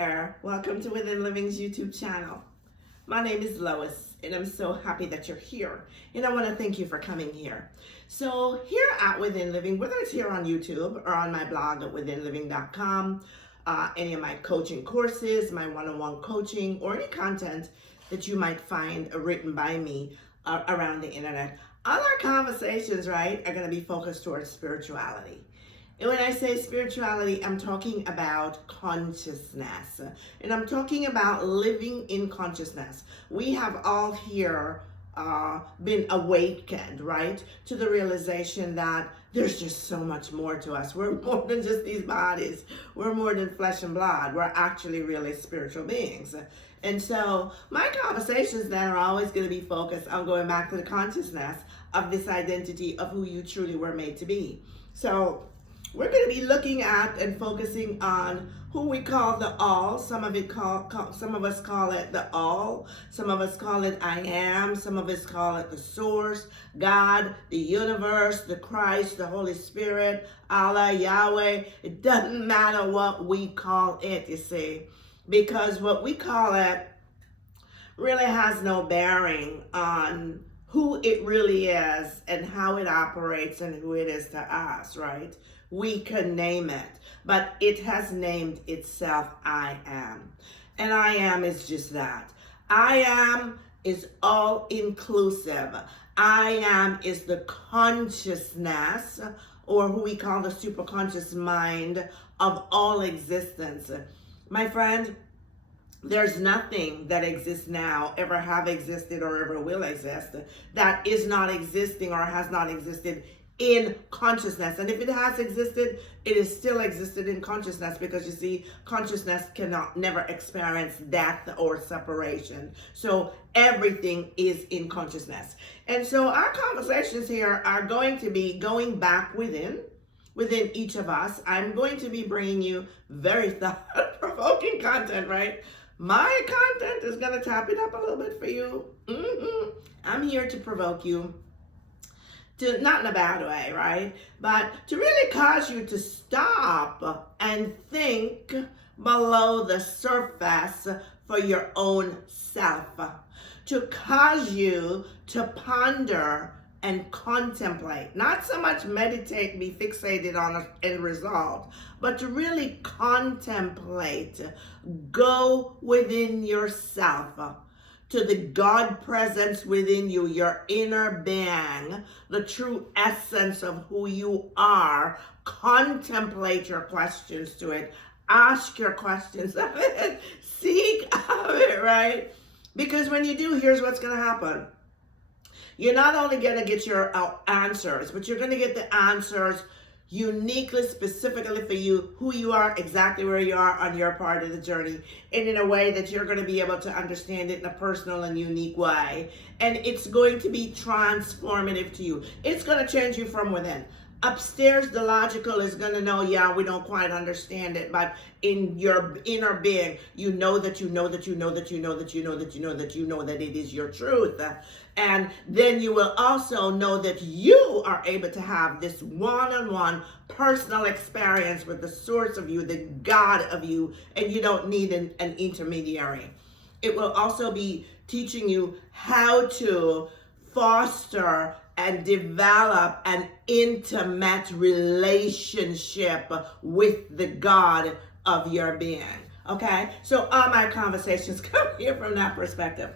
there. Welcome to Within Living's YouTube channel. My name is Lois, and I'm so happy that you're here. And I want to thank you for coming here. So here at Within Living, whether it's here on YouTube or on my blog at withinliving.com, any of my coaching courses, my one-on-one coaching, or any content that you might find written by me around the internet, all our conversations, right, are going to be focused towards spirituality. And when I say spirituality, I'm talking about consciousness. And I'm talking about living in consciousness. We have all here been awakened, right, to the realization that there's just so much more to us. We're more than just these bodies. We're more than flesh and blood. We're actually really spiritual beings. And so my conversations then are always going to be focused on going back to the consciousness of this identity of who you truly were made to be. So we're going to be looking at and focusing on who we call the all. Some of us call it the all. Some of us call it I am. Some of us call it the source, God, the universe, the Christ, the Holy Spirit, Allah, Yahweh. It doesn't matter what we call it, you see, because what we call it really has no bearing on who it really is and how it operates and who it is to us, right? We can name it, but it has named itself I am. And I am is just that. I am is all inclusive. I am is the consciousness, or who we call the superconscious mind of all existence. My friend, there's nothing that exists now, ever have existed, or ever will exist that is not existing or has not existed in consciousness. And if it has existed, it is still existed in consciousness, because you see, consciousness cannot never experience death or separation. So everything is in consciousness. And so our conversations here are going to be going back within each of us. I'm going to be bringing you very thought-provoking content, right? My content is going to tap it up a little bit for you. I'm here to provoke you. Not in a bad way, right? But to really cause you to stop and think below the surface for your own self. To cause you to ponder and contemplate. Not so much meditate, be fixated on an end result, but to really contemplate. Go within yourself, to the God presence within you, your inner being, the true essence of who you are. Contemplate your questions to it. Ask your questions of it. Seek of it, right? Because when you do, here's what's going to happen. You're not only going to get your answers, but you're going to get the answers uniquely, specifically for you, who you are, exactly where you are on your part of the journey, and in a way that you're going to be able to understand it in a personal and unique way. And it's going to be transformative to you. It's going to change you from within. Upstairs, the logical is going to know, yeah, we don't quite understand it, but in your inner being, you know that you know that you know that you know that you know that you know that you know that it is your truth. And then you will also know that you are able to have this one-on-one personal experience with the source of you, the God of you, and you don't need an intermediary. It will also be teaching you how to foster and develop an intimate relationship with the God of your being. Okay? So all my conversations come here from that perspective.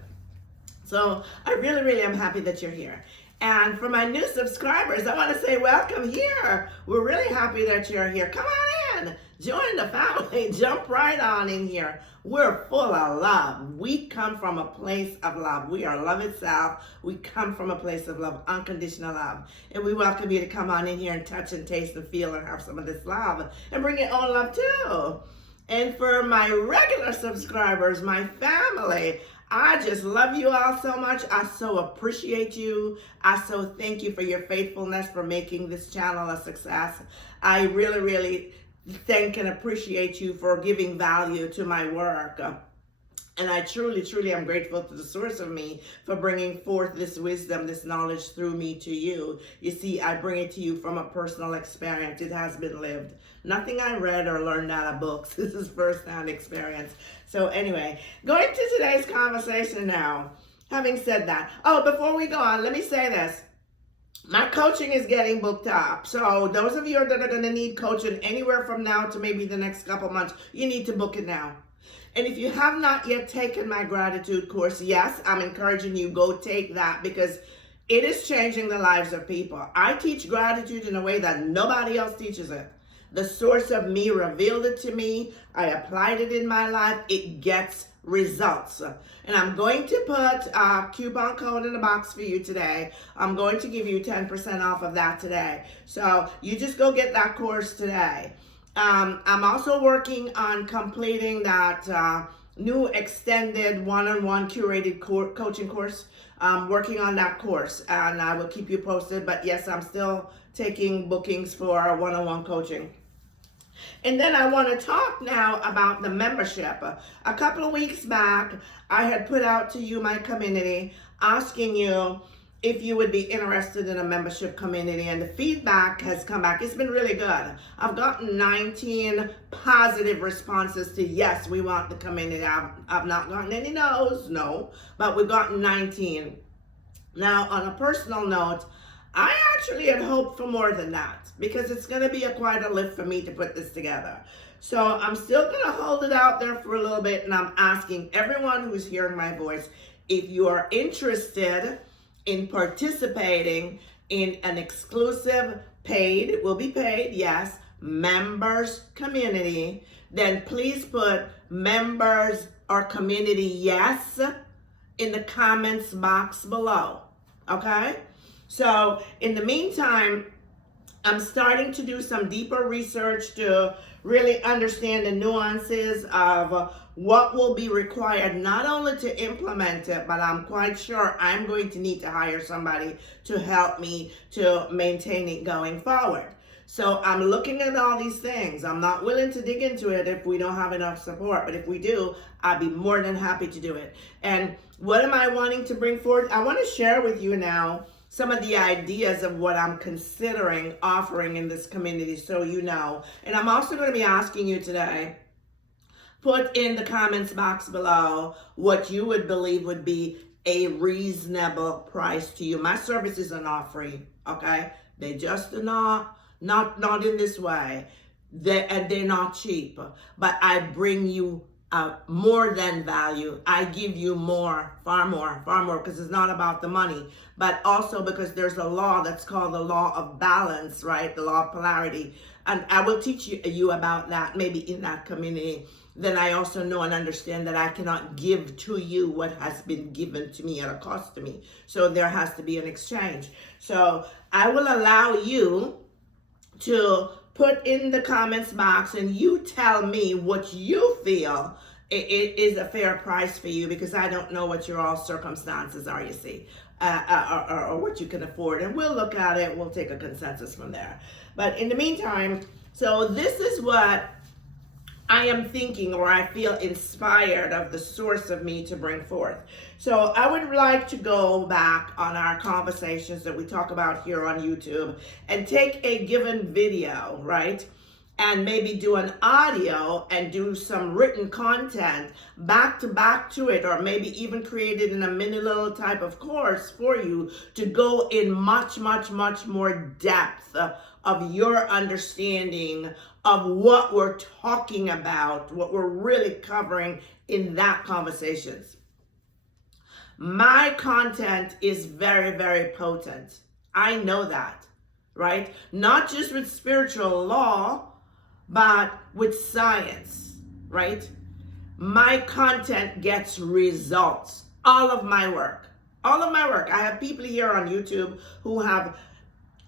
So I really am happy that you're here. And for my new subscribers, I want to say welcome here. We're really happy that you're here. Come on in. Join the family. Jump right on in here. We're full of love. We come from a place of love. We are love itself. We come from a place of love, unconditional love. And we welcome you to come on in here and touch and taste and feel and have some of this love. And bring your own love too. And for my regular subscribers, my family, I just love you all so much. I so appreciate you. I so thank you for your faithfulness, for making this channel a success. I really thank and appreciate you for giving value to my work. And I truly, truly am grateful to the source of me for bringing forth this wisdom, this knowledge through me to you. You see, I bring it to you from a personal experience. It has been lived. Nothing I read or learned out of books. This is first-hand experience. So anyway, going to today's conversation now. Having said that, before we go on, let me say this. My coaching is getting booked up. So those of you that are going to need coaching anywhere from now to maybe the next couple months, you need to book it now. And if you have not yet taken my gratitude course, yes, I'm encouraging you, go take that, because it is changing the lives of people. I teach gratitude in a way that nobody else teaches it. The source of me revealed it to me. I applied it in my life. It gets results. And I'm going to put a coupon code in the box for you today. I'm going to give you 10% off of that today. So you just go get that course today. I'm also working on completing that new extended one-on-one curated coaching course. I'm working on that course, and I will keep you posted. But yes, I'm still taking bookings for one-on-one coaching. And then I want to talk now about the membership. A couple of weeks back, I had put out to you, my community, asking you if you would be interested in a membership community, and the feedback has come back. It's been really good. I've gotten 19 positive responses to yes, we want the community. I've not gotten any no's, no, but we've gotten 19. Now, on a personal note, I actually had hoped for more than that, because it's going to be quite a lift for me to put this together. So I'm still going to hold it out there for a little bit, and I'm asking everyone who's hearing my voice, if you are interested in participating in an exclusive paid, it will be paid, yes, members community, then please put members or community yes in the comments box below, okay? So in the meantime, I'm starting to do some deeper research to really understand the nuances of what will be required, not only to implement it, but I'm quite sure I'm going to need to hire somebody to help me to maintain it going forward. So I'm looking at all these things. I'm not willing to dig into it if we don't have enough support, but if we do, I'd be more than happy to do it. And what am I wanting to bring forward? I want to share with you now some of the ideas of what I'm considering offering in this community, so you know. And I'm also going to be asking you today, put in the comments box below what you would believe would be a reasonable price to you. My services are not free, okay? They just are not in this way. They're not cheap, but I bring you more than value. I give you more, far more, because it's not about the money, but also because there's a law that's called the law of balance, right? The law of polarity. And I will teach you about that maybe in that community. Then I also know and understand that I cannot give to you what has been given to me at a cost to me. So there has to be an exchange. So I will allow you to put in the comments box and you tell me what you feel it is a fair price for you, because I don't know what your all circumstances are, you see, or what you can afford. And we'll look at it. We'll take a consensus from there. But in the meantime, so this is what I am thinking, or I feel inspired of the source of me to bring forth. So I would like to go back on our conversations that we talk about here on YouTube and take a given video, right? And maybe do an audio and do some written content back to it, or maybe even create it in a mini little type of course for you to go in much more depth of your understanding of what we're talking about, what we're really covering in that conversations. My content is very potent. I know that, right? Not just with spiritual law, but with science, right? My content gets results. All of my work. I have people here on YouTube who have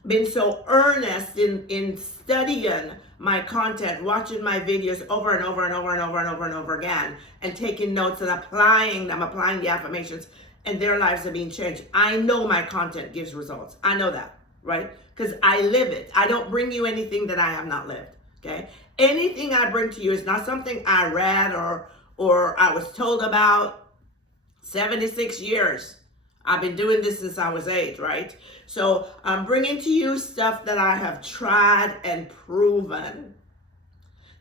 been so earnest in studying my content, watching my videos over and over again, and taking notes and applying the affirmations, and their lives are being changed. I know my content gives results. I know that, right? Because I live it. I don't bring you anything that I have not lived, okay? Anything I bring to you is not something I read or I was told about. 76 years. I've been doing this since I was 8, right? So I'm bringing to you stuff that I have tried and proven,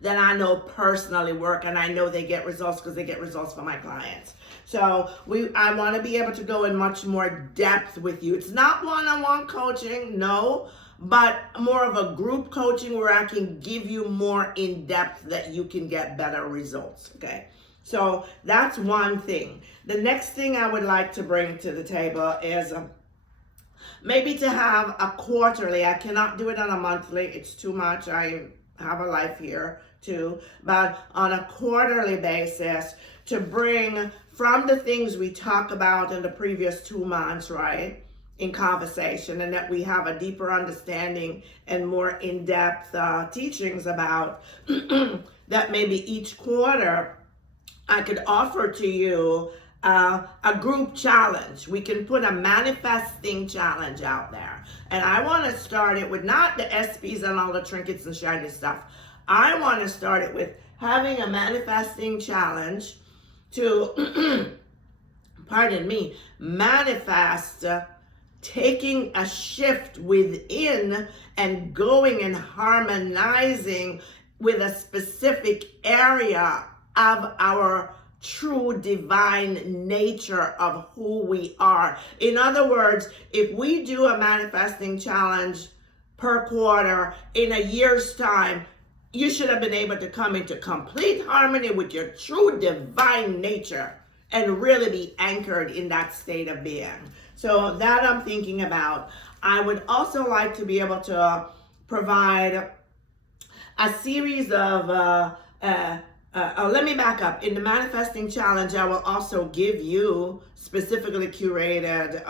that I know personally work, and I know they get results because they get results for my clients. So I want to be able to go in much more depth with you. It's not one-on-one coaching, no, but more of a group coaching where I can give you more in depth that you can get better results, okay? So that's one thing. The next thing I would like to bring to the table is maybe to have a quarterly. I cannot do it on a monthly. It's too much. I have a life here too. But on a quarterly basis, to bring from the things we talk about in the previous 2 months, right, in conversation, and that we have a deeper understanding and more in-depth teachings about, that maybe each quarter I could offer to you a group challenge. We can put a manifesting challenge out there. And I want to start it with not the SPs and all the trinkets and shiny stuff. I want to start it with having a manifesting challenge to, pardon me, manifest taking a shift within and going and harmonizing with a specific area of our true divine nature of who we are. In other words, if we do a manifesting challenge per quarter in a year's time, you should have been able to come into complete harmony with your true divine nature and really be anchored in that state of being. So that I'm thinking about. I would also like to be able to provide a series of let me back up. In the manifesting challenge, I will also give you specifically curated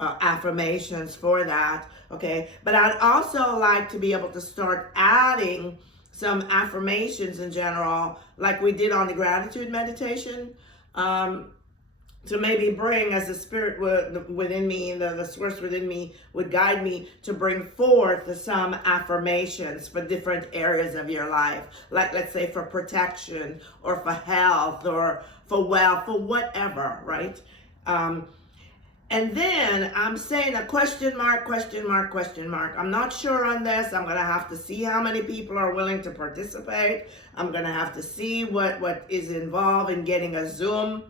affirmations for that, okay? But I'd also like to be able to start adding some affirmations in general, like we did on the gratitude meditation, to maybe bring, as the spirit within me, the source within me would guide me to bring forth some affirmations for different areas of your life. Like, let's say for protection or for health or for wealth, for whatever, right? And then I'm saying a question mark, question mark, question mark. I'm not sure on this. I'm going to have to see how many people are willing to participate. I'm going to have to see what is involved in getting a Zoom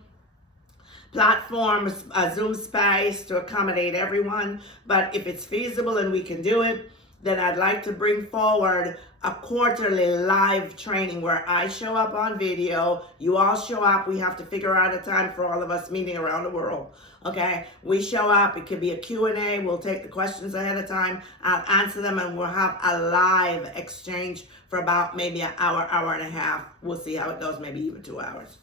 platform, a Zoom space to accommodate everyone. But if it's feasible and we can do it, then I'd like to bring forward a quarterly live training where I show up on video, you all show up, we have to figure out a time for all of us meeting around the world, okay? We show up, it could be a Q&A, we'll take the questions ahead of time, I'll answer them, and we'll have a live exchange for about maybe an hour, hour and a half. We'll see how it goes, maybe even 2 hours.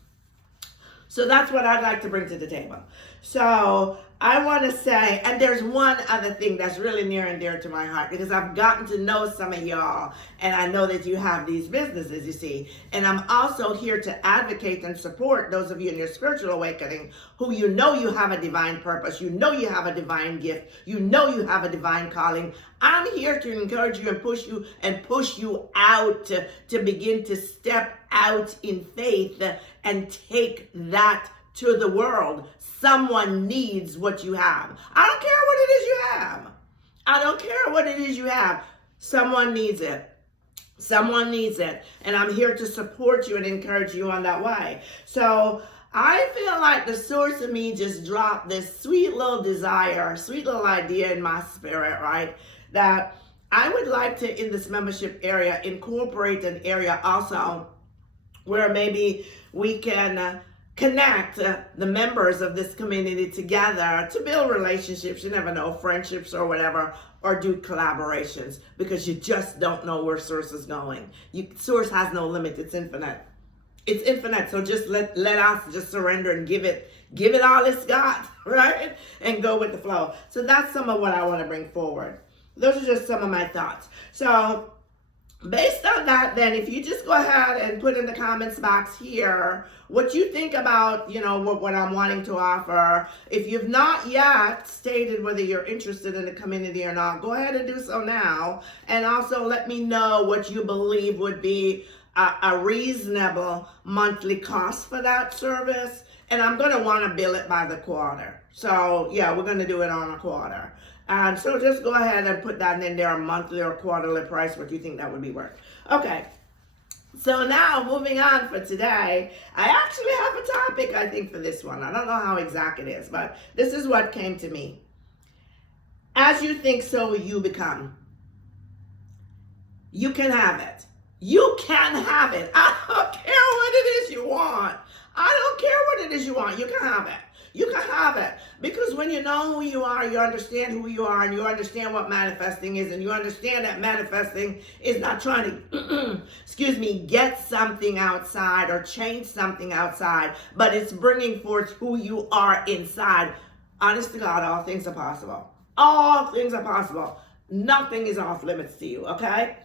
So that's what I'd like to bring to the table. So I want to say, and there's one other thing that's really near and dear to my heart, because I've gotten to know some of y'all, and I know that you have these businesses, you see. And I'm also here to advocate and support those of you in your spiritual awakening who you know you have a divine purpose, you know you have a divine gift, you know you have a divine calling. I'm here to encourage you and push you out to begin to step out in faith and take that to the world. Someone needs what you have. I don't care what it is you have. I don't care what it is you have. Someone needs it. Someone needs it. And I'm here to support you and encourage you on that way. So I feel like the source of me just dropped this sweet little desire, sweet little idea in my spirit, right? That I would like to, in this membership area, incorporate an area also where maybe we can connect the members of this community together to build relationships. You never know, friendships or whatever, or do collaborations, because you just don't know where Source is going. Source has no limit. It's infinite. It's infinite. So just let us just surrender and give it all it's got, right? And go with the flow. So that's some of what I want to bring forward. Those are just some of my thoughts. So based on that, then, if you just go ahead and put in the comments box here what you think about, what I'm wanting to offer. If you've not yet stated whether you're interested in the community or not, go ahead and do so now. And also let me know what you believe would be a reasonable monthly cost for that service, and I'm going to want to bill it by the quarter. So yeah, we're going to do it on a quarter. And so just go ahead and put that in there, a monthly or quarterly price, what you think that would be worth. Okay. So now, moving on for today, I actually have a topic, I think, for this one. I don't know how exact it is, but this is what came to me. As you think, so you become. You can have it. You can have it. I don't care what it is you want. I don't care what it is you want. You can have it. You can have it. Because when you know who you are, you understand who you are, and you understand what manifesting is, and you understand that manifesting is not trying to, get something outside or change something outside, but it's bringing forth who you are inside. Honest to God, all things are possible. All things are possible. Nothing is off limits to you, okay?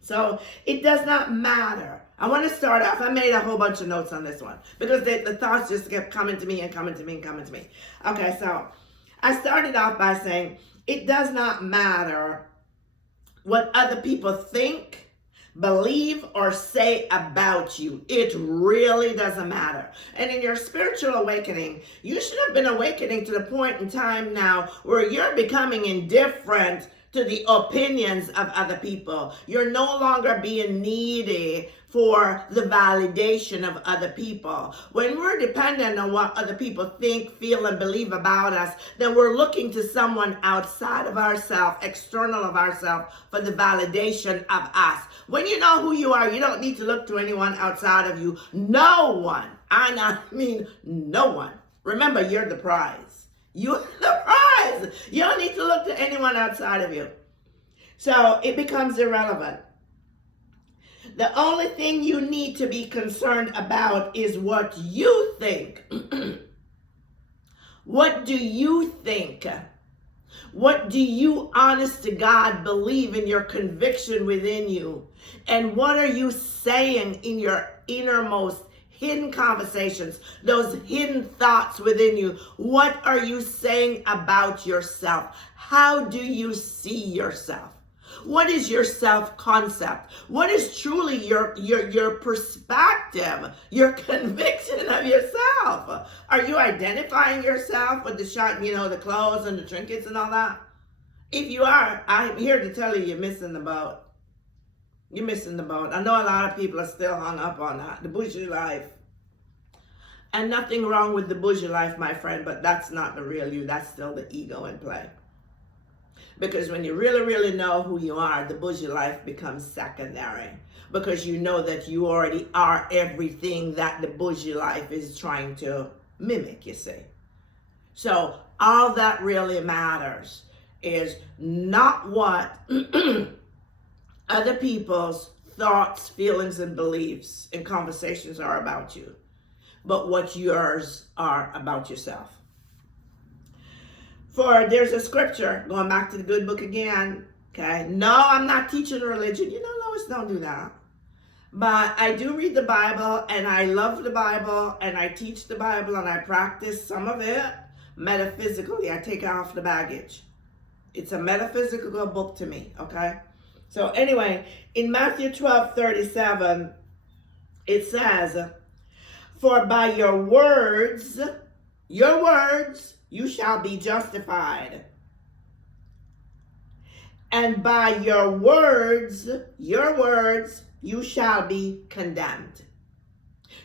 So it does not matter. I want to start off, I made a whole bunch of notes on this one because the thoughts just kept coming to me and coming to me and coming to me. Okay, so I started off by saying it does not matter what other people think, believe, or say about you. It really doesn't matter. And in your spiritual awakening, you should have been awakening to the point in time now where you're becoming indifferent to the opinions of other people. You're no longer being needy for the validation of other people. When we're dependent on what other people think, feel, and believe about us, then we're looking to someone outside of ourselves, external of ourselves, for the validation of us. When you know who you are, you don't need to look to anyone outside of you. No one. I mean, no one. Remember, you're the prize. You're the prize. You don't need to look to anyone outside of you. So it becomes irrelevant. The only thing you need to be concerned about is what you think. What do you think? What do you, honest to God, believe in your conviction within you? And what are you saying in your innermost hidden conversations, those hidden thoughts within you? What are you saying about yourself? How do you see yourself? What is your self-concept? What is truly your perspective, your conviction of yourself? Are you identifying yourself with the clothes and the trinkets and all that? If you are, I'm here to tell you you're missing the boat. You're missing the boat. I know a lot of people are still hung up on that, the bougie life. And nothing wrong with the bougie life, my friend, but that's not the real you. That's still the ego in play. Because when you really, really know who you are, the bougie life becomes secondary. Because you know that you already are everything that the bougie life is trying to mimic, you see. So all that really matters is not what other people's thoughts, feelings, and beliefs and conversations are about you, but what yours are about yourself. For there's a scripture, going back to the good book again, okay? No, I'm not teaching religion. You know, Lois, don't do that. But I do read the Bible, and I love the Bible, and I teach the Bible, and I practice some of it metaphysically. I take off the baggage. It's a metaphysical book to me, okay? So anyway, in Matthew 12:37, it says, "For by your words, you shall be justified. And by your words, you shall be condemned."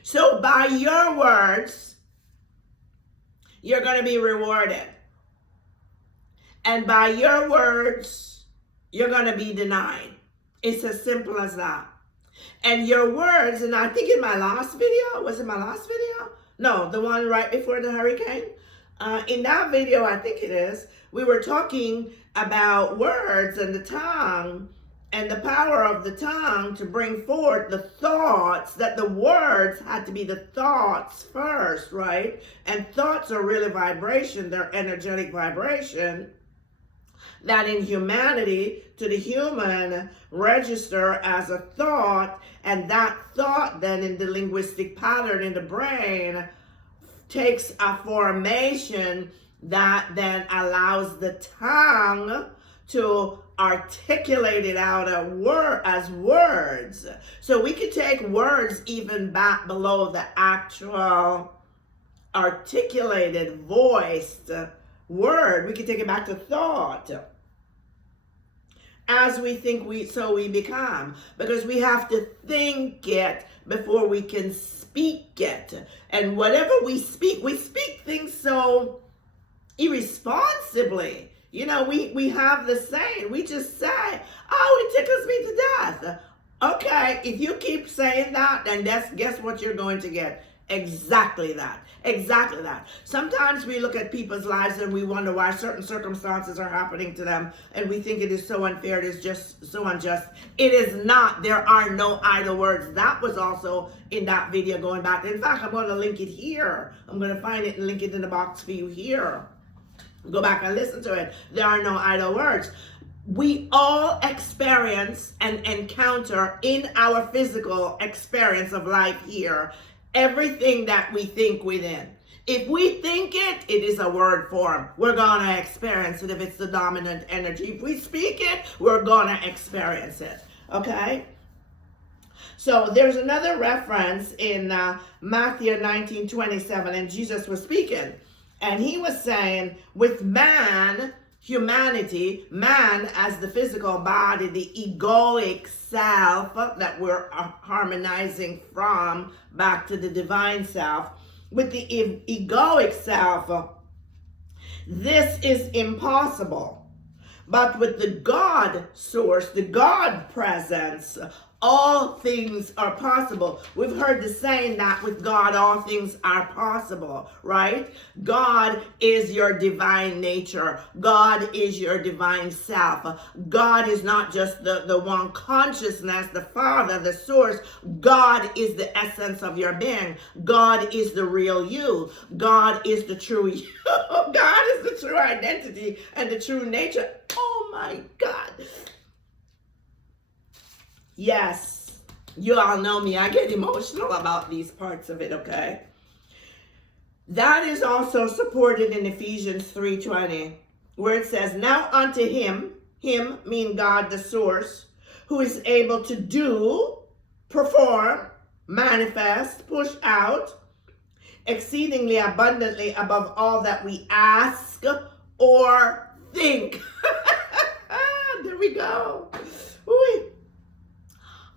So by your words, you're going to be rewarded. And by your words, you're going to be denied. It's as simple as that. And your words, and I think in my last video, was it my last video? No, the one right before the hurricane. In that video, I think it is, we were talking about words and the tongue and the power of the tongue to bring forth the thoughts, that the words had to be the thoughts first, right? And thoughts are really vibration, they're energetic vibration, that in humanity, to the human, register as a thought, and that thought then in the linguistic pattern in the brain takes a formation that then allows the tongue to articulate it out as words. So we could take words even back below the actual articulated, voiced word. We could take it back to thought. As we think, so we become. Because we have to think it before we can speak it. And whatever we speak things so irresponsibly. You know, we have the saying, we just say, oh, it tickles me to death. Okay, if you keep saying that, then guess what you're going to get? Exactly that. Exactly that. Sometimes we look at people's lives and we wonder why certain circumstances are happening to them, and we think it is so unfair, it is just so unjust. It is not. There are no idle words. That was also in that video going back. In fact, I'm going to link it here. I'm going to find it and link it in the box for you here. Go back and listen to it. There are no idle words. We all experience and encounter in our physical experience of life here everything that we think within. If we think it, it is a word form. We're going to experience it if it's the dominant energy. If we speak it, we're going to experience it. Okay? So there's another reference in Matthew 19:27, and Jesus was speaking. And he was saying, with man, humanity, man as the physical body, the egoic self that we're harmonizing from back to the divine self, with the egoic self, this is impossible. But with the God source, the God presence, all things are possible. We've heard the saying that with God, all things are possible, right? God is your divine nature. God is your divine self. God is not just the one consciousness, the Father, the source. God is the essence of your being. God is the real you. God is the true you. God is the true identity and the true nature. Oh my God. Yes, you all know me. I get emotional about these parts of it, okay? That is also supported in Ephesians 3:20, where it says, now unto him mean God the source, who is able to do, perform, manifest, push out, exceedingly abundantly above all that we ask or think. There we go. Ooh.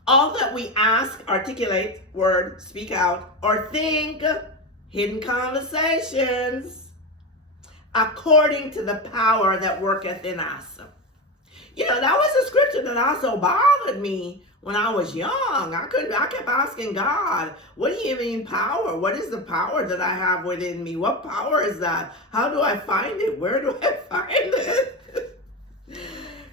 All that we ask, articulate, word, speak out, or think, hidden conversations, according to the power that worketh in us. You know, that was a scripture that also bothered me when I was young. I kept asking God, what do you mean power? What is the power that I have within me? What power is that? How do I find it? Where do I find it?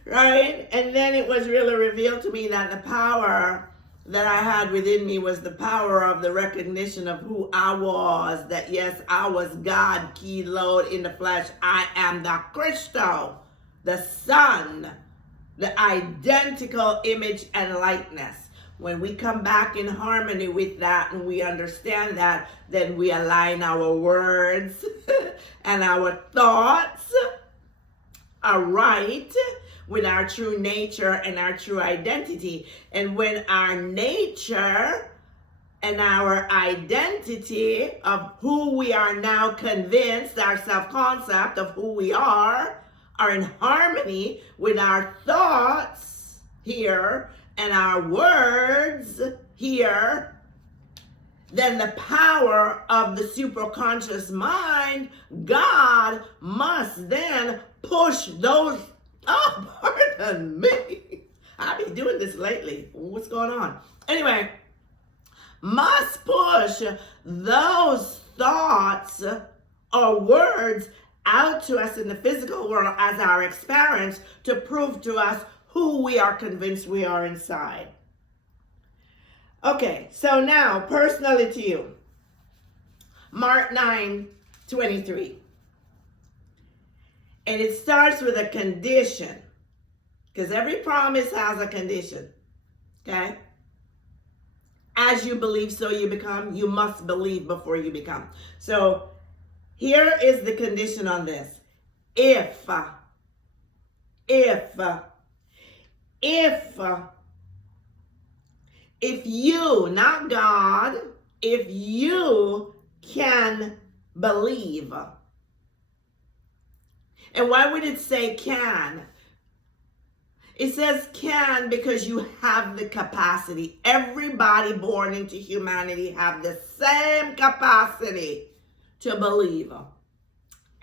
Right? And then it was really revealed to me that the power that I had within me was the power of the recognition of who I was, that yes, I was God, key load in the flesh. I am the Christo, the Son, the identical image and likeness. When we come back in harmony with that and we understand that, then we align our words and our thoughts are right with our true nature and our true identity. And when our nature and our identity of who we are now convinced, our self-concept of who we are in harmony with our thoughts here and our words here, then the power of the superconscious mind, God, must then push those. Oh, pardon me. I've been doing this lately. What's going on? Anyway, must push those thoughts or words out to us in the physical world as our experience to prove to us who we are convinced we are inside. Okay, so now personally to you. Mark 9:23. And it starts with a condition, because every promise has a condition, okay? As you believe, so you become. You must believe before you become. So here is the condition on this. If if you, not God, if you can believe. And why would it say can? It says can because you have the capacity. Everybody born into humanity have the same capacity to believe.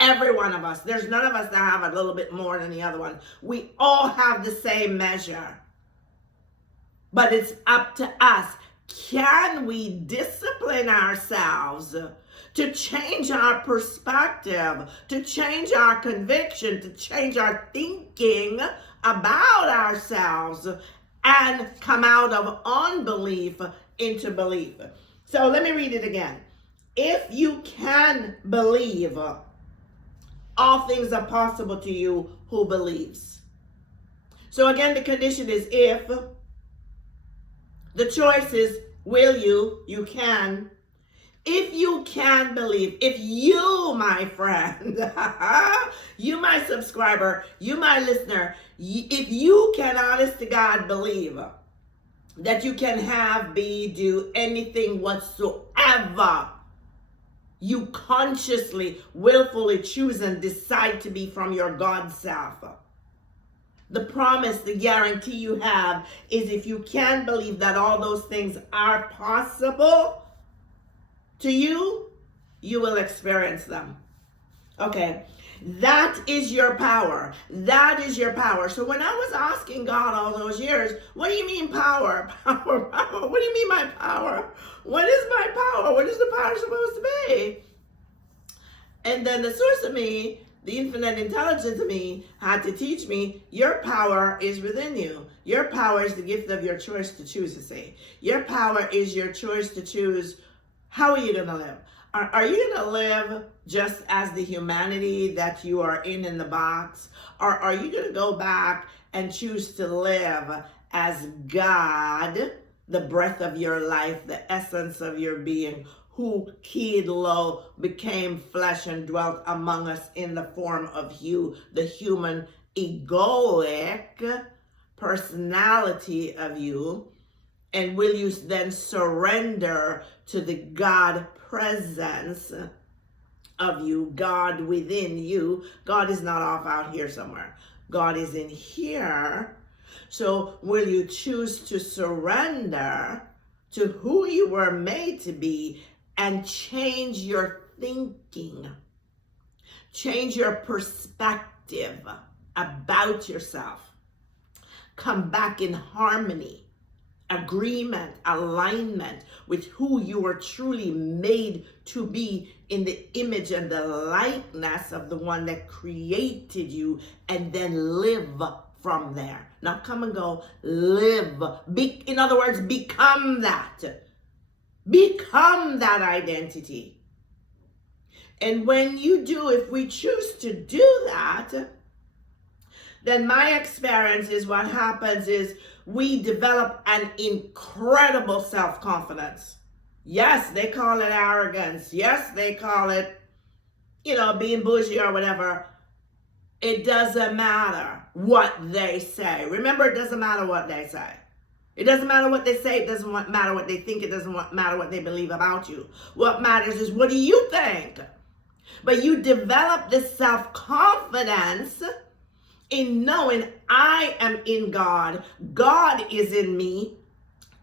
Every one of us. There's none of us that have a little bit more than the other one. We all have the same measure. But it's up to us. Can we discipline ourselves to change our perspective, to change our conviction, to change our thinking about ourselves and come out of unbelief into belief? So let me read it again. If you can believe, all things are possible to you who believes. So again, the condition is if. The choice is will you, you can. If you can believe, if you, my friend, you, my subscriber, you, my listener, if you can, honest to God, believe that you can have, be, do anything whatsoever you consciously, willfully choose and decide to be from your God self. The promise, the guarantee you have is if you can believe that all those things are possible to you, you will experience them. Okay, that is your power. That is your power. So when I was asking God all those years, what do you mean power? Power, power. What do you mean my power? What is my power? What is the power supposed to be? And then the source of me, the infinite intelligence of me, had to teach me your power is within you. Your power is the gift of your choice to choose to say. Your power is your choice to choose how are you going to live. Are you going to live just as the humanity that you are in the box? Or are you going to go back and choose to live as God, the breath of your life, the essence of your being, who keyed low, became flesh and dwelt among us in the form of you, the human egoic personality of you? And will you then surrender to the God presence of you, God within you? God is not off out here somewhere. God is in here. So will you choose to surrender to who you were made to be and change your thinking, change your perspective about yourself, come back in harmony, agreement, alignment with who you were truly made to be in the image and the likeness of the one that created you, and then live from there. Not come and go, live. In other words, become that. Become that identity. And when you do, if we choose to do that, then my experience is what happens is we develop an incredible self-confidence. Yes, they call it arrogance. Yes, they call it, being bougie or whatever. It doesn't matter what they say. Remember, it doesn't matter what they say. It doesn't matter what they say. It doesn't matter what they think. It doesn't matter what they believe about you. What matters is, what do you think? But you develop this self-confidence in knowing I am in God. God is in me.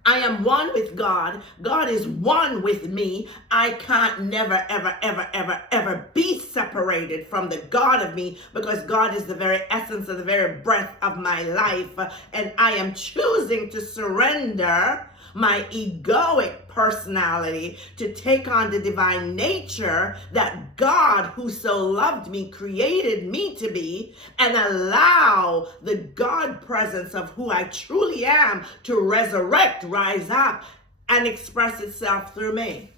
I am one with God. God is one with me. I can't never, ever, ever, ever, ever be separated from the God of me, because God is the very essence of the very breath of my life. And I am choosing to surrender my egoic personality to take on the divine nature that God, who so loved me, created me to be, and allow the God presence of who I truly am to resurrect, rise up, and express itself through me.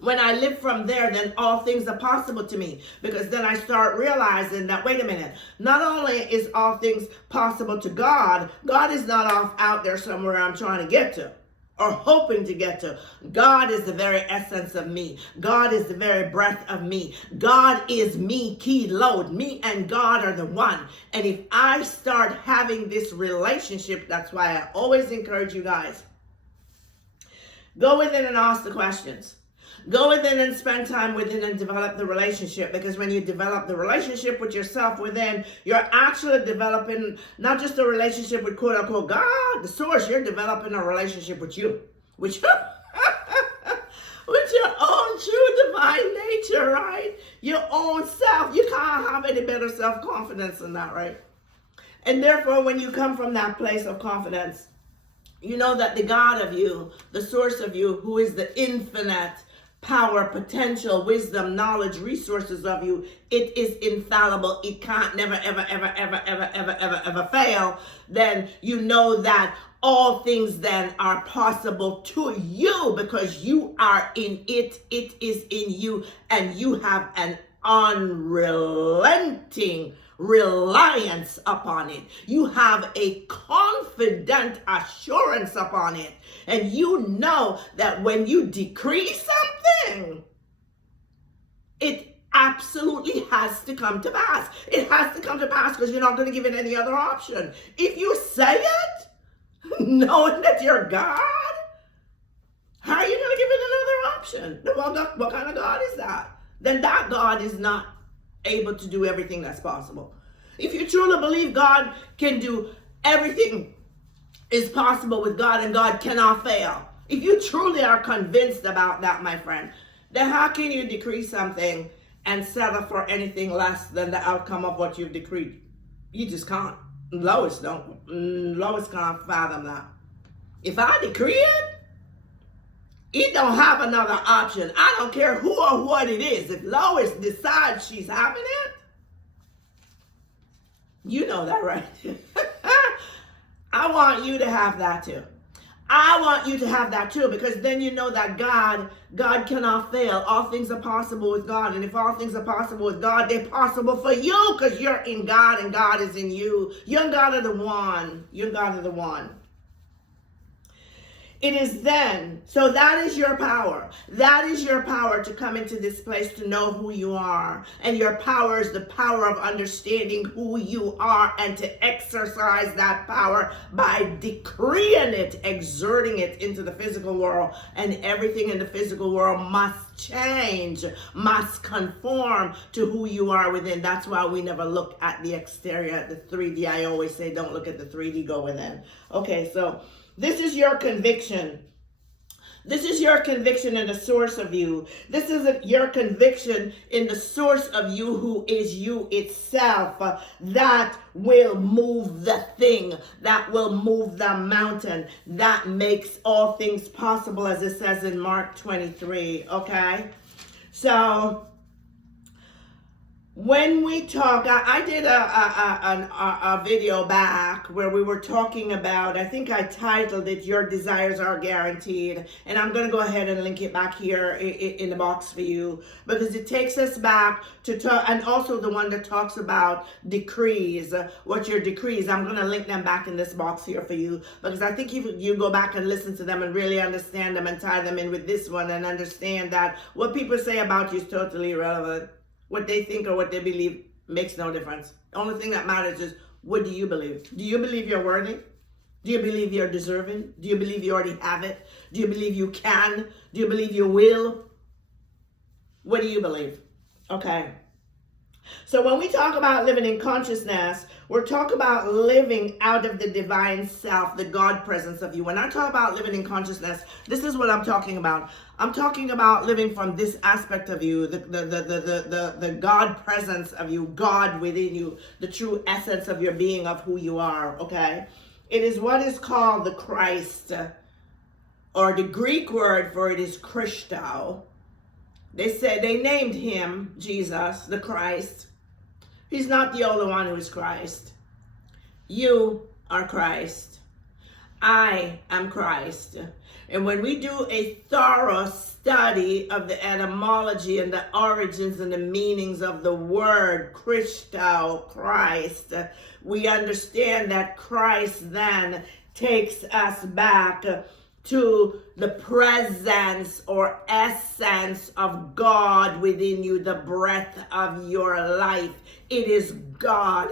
When I live from there, then all things are possible to me, because then I start realizing that, wait a minute, not only is all things possible to God, God is not off out there somewhere I'm trying to get to. or hoping to get to. God is the very essence of me. God is the very breath of me. God is me, key load. Me and God are the one. And if I start having this relationship, that's why I always encourage you guys, go within and ask the questions. Go within and spend time within and develop the relationship, because when you develop the relationship with yourself within, you're actually developing not just a relationship with quote unquote God, the source, you're developing a relationship with you, with your own true divine nature, right? Your own self. You can't have any better self-confidence than that, right? And therefore, when you come from that place of confidence, you know that the God of you, the source of you, who is the infinite power, potential, wisdom, knowledge, resources of you, it is infallible. It can't never, ever, ever, ever, ever, ever, ever, ever fail. Then you know that all things then are possible to you because you are in it. It is in you, and you have an unrelenting reliance upon it. You have a confident assurance upon it. And you know that when you decree something, it absolutely has to come to pass. It has to come to pass because you're not going to give it any other option. If you say it, knowing that you're God, how are you going to give it another option? What kind of God is that? Then that God is not able to do everything that's possible. If you truly believe God can do everything is possible with God and God cannot fail, if you truly are convinced about that, my friend, then how can you decree something and settle for anything less than the outcome of what you've decreed? You just can't. Lois can't fathom that. If I decree it, it don't have another option. I don't care who or what it is. If Lois decides she's having it, you know that, right? I want you to have that too. I want you to have that too, because then you know that God cannot fail. All things are possible with God. And if all things are possible with God, they're possible for you because you're in God and God is in you. You and God are the one. You and God are the one. It is then, so that is your power. That is your power to come into this place to know who you are. And your power is the power of understanding who you are and to exercise that power by decreeing it, exerting it into the physical world. And everything in the physical world must change, must conform to who you are within. That's why we never look at the exterior, at the 3D. I always say, don't look at the 3D, go within. Okay, so this is your conviction. This is your conviction in the source of you. This is your conviction in the source of you, who is you itself. That will move the thing. That will move the mountain. That makes all things possible, as it says in Mark 23. Okay? So when we talk, I did a video back where we were talking about, I think I titled it, Your Desires Are Guaranteed. And I'm going to go ahead and link it back here in the box for you, because it takes us back to talk, and also the one that talks about decrees, what your decrees. I'm going to link them back in this box here for you, because I think if you go back and listen to them and really understand them and tie them in with this one and understand that what people say about you is totally irrelevant. What they think or what they believe makes no difference. The only thing that matters is, what do you believe? Do you believe you're worthy? Do you believe you're deserving? Do you believe you already have it? Do you believe you can? Do you believe you will? What do you believe? Okay. So when we talk about living in consciousness, we're talking about living out of the divine self, the God presence of you. When I talk about living in consciousness, this is what I'm talking about. I'm talking about living from this aspect of you, the God presence of you, God within you, the true essence of your being, of who you are, okay? It is what is called the Christ, or the Greek word for it is Christo. They said they named him Jesus, the Christ. He's not the only one who is Christ. You are Christ. I am Christ. And when we do a thorough study of the etymology and the origins and the meanings of the word Christo, Christ, we understand that Christ then takes us back to the presence or essence of God within you, the breath of your life. It is God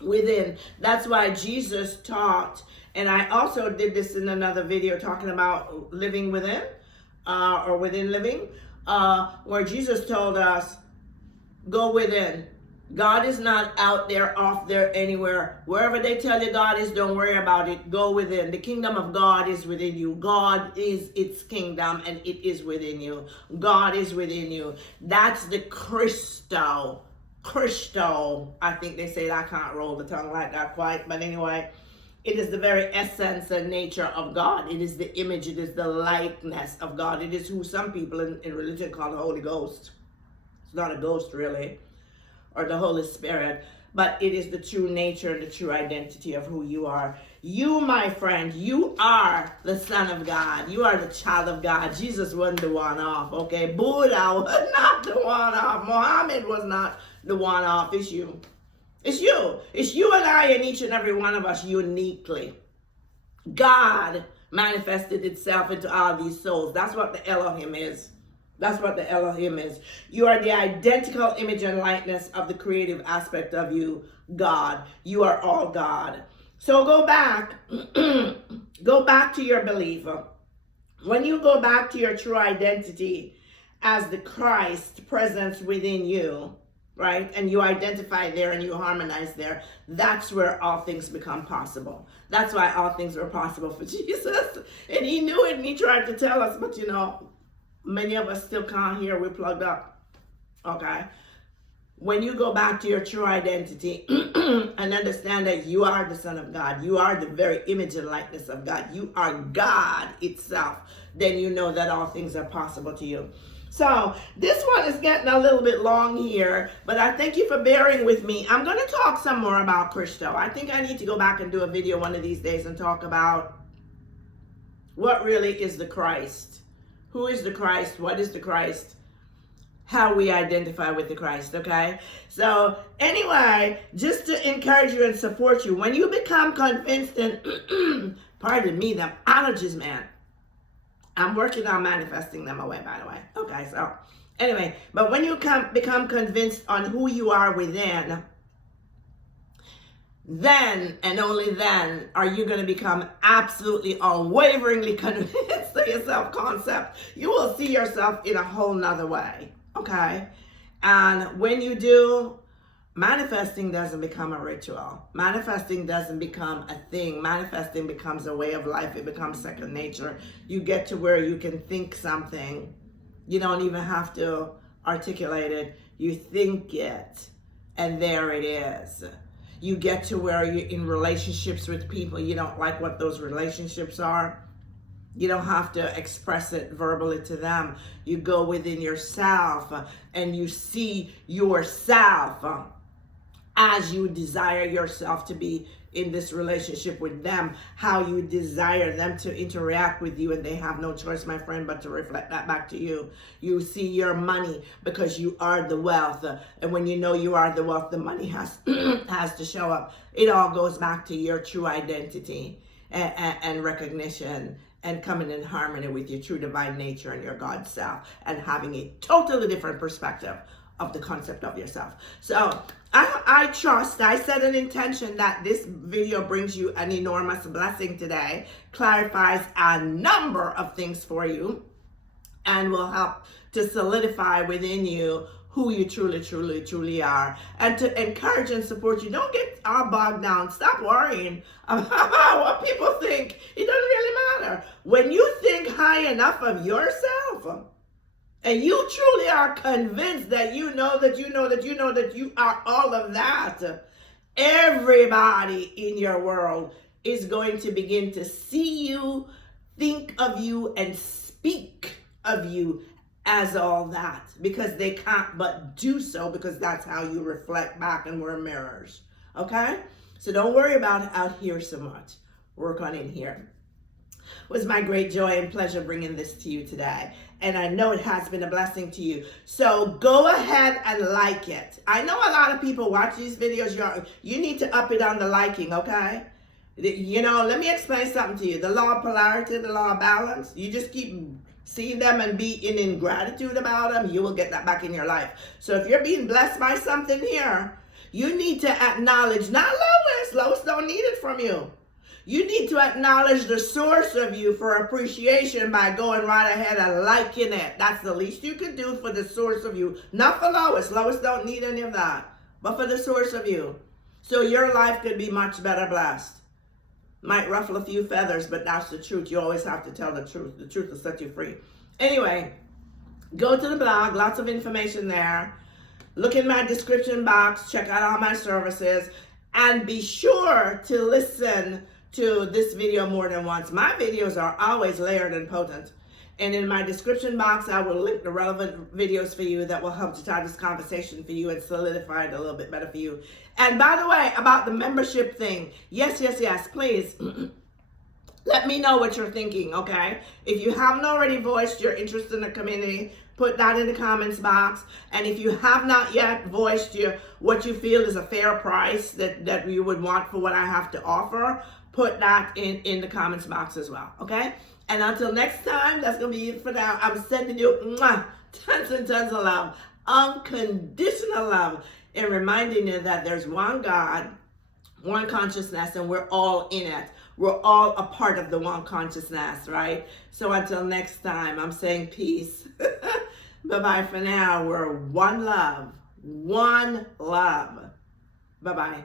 within. That's why Jesus taught, and I also did this in another video talking about living within, or within living, where Jesus told us, go within. God is not out there, off there, anywhere. Wherever they tell you God is, don't worry about it. Go within. The kingdom of God is within you. God is its kingdom, and it is within you. God is within you. That's the Christo. I think they say, I can't roll the tongue like that quite, but anyway, it is the very essence and nature of God. It is the image. It is the likeness of God. It is who some people in religion call the Holy Ghost. It's not a ghost, really, or the Holy Spirit, but it is the true nature and the true identity of who you are. You, my friend, you are the Son of God. You are the child of God. Jesus wasn't the one-off, okay? Buddha was not the one-off. Muhammad was not the one-off. It's you. It's you. It's you and I and each and every one of us uniquely. God manifested itself into all these souls. That's what the Elohim is. That's what the Elohim is. You are the identical image and likeness of the creative aspect of you, God. You are all God. So go back. Go back to your belief. When you go back to your true identity as the Christ presence within you, right? And you identify there and you harmonize there. That's where all things become possible. That's why all things were possible for Jesus. And he knew it and he tried to tell us, but you know, many of us still can't hear. We're plugged up. Okay? When you go back to your true identity and understand that you are the Son of God, you are the very image and likeness of God, you are God itself, then you know that all things are possible to you. So this one is getting a little bit long here, but I thank you for bearing with me. I'm going to talk some more about Christo. I think I need to go back and do a video one of these days and talk about what really is the Christ. Who is the Christ? What is the Christ? How we identify with the Christ, okay? So anyway, just to encourage you and support you, when you become convinced, and pardon me, them allergies, man. I'm working on manifesting them away, by the way. Okay, so anyway, but when you become convinced on who you are within, then and only then are you going to become absolutely unwaveringly convinced of your self-concept. You will see yourself in a whole nother way, okay? And when you do, manifesting doesn't become a ritual. Manifesting doesn't become a thing. Manifesting becomes a way of life. It becomes second nature. You get to where you can think something. You don't even have to articulate it. You think it, and there it is. You get to where you're in relationships with people. You don't like what those relationships are. You don't have to express it verbally to them. You go within yourself and you see yourself as you desire yourself to be in this relationship with them, how you desire them to interact with you, and they have no choice, my friend, but to reflect that back to you. You see your money because you are the wealth, and when you know you are the wealth, the money has to show up. It all goes back to your true identity and recognition, and coming in harmony with your true divine nature and your God self, and having a totally different perspective of the concept of yourself. So I trust, I set an intention that this video brings you an enormous blessing today, clarifies a number of things for you, and will help to solidify within you who you truly are, and to encourage and support you. Don't get all bogged down. Stop worrying about what people think. It doesn't really matter. When you think high enough of yourself, and you truly are convinced that you know that you are all of that, everybody in your world is going to begin to see you, think of you, and speak of you as all that, because they can't but do so, because that's how you reflect back, and we're mirrors, okay? So don't worry about out here so much. Work on in here. It was my great joy and pleasure bringing this to you today. And I know it has been a blessing to you. So go ahead and like it. I know a lot of people watch these videos. You need to up it on the liking, okay? You know, let me explain something to you. The law of polarity, the law of balance, you just keep seeing them and be in ingratitude about them, you will get that back in your life. So if you're being blessed by something here, you need to acknowledge, not Lois. Lois don't need it from you. You need to acknowledge the source of you for appreciation by going right ahead and liking it. That's the least you can do for the source of you. Not for Lois. Lois don't need any of that. But for the source of you. So your life could be much better blessed. Might ruffle a few feathers, but that's the truth. You always have to tell the truth. The truth will set you free. Anyway, go to the blog. Lots of information there. Look in my description box. Check out all my services. And be sure to listen to this video more than once. My videos are always layered and potent. And in my description box, I will link the relevant videos for you that will help to start this conversation for you and solidify it a little bit better for you. And by the way, about the membership thing, yes, please, let me know what you're thinking, okay? If you haven't already voiced your interest in the community, put that in the comments box. And if you have not yet voiced what you feel is a fair price that you would want for what I have to offer, put that in the comments box as well, okay? And until next time, that's going to be it for now. I'm sending you tons and tons of love, unconditional love, and reminding you that there's one God, one consciousness, and we're all in it. We're all a part of the one consciousness, right? So until next time, I'm saying peace. Bye-bye for now. We're one love. One love. Bye-bye.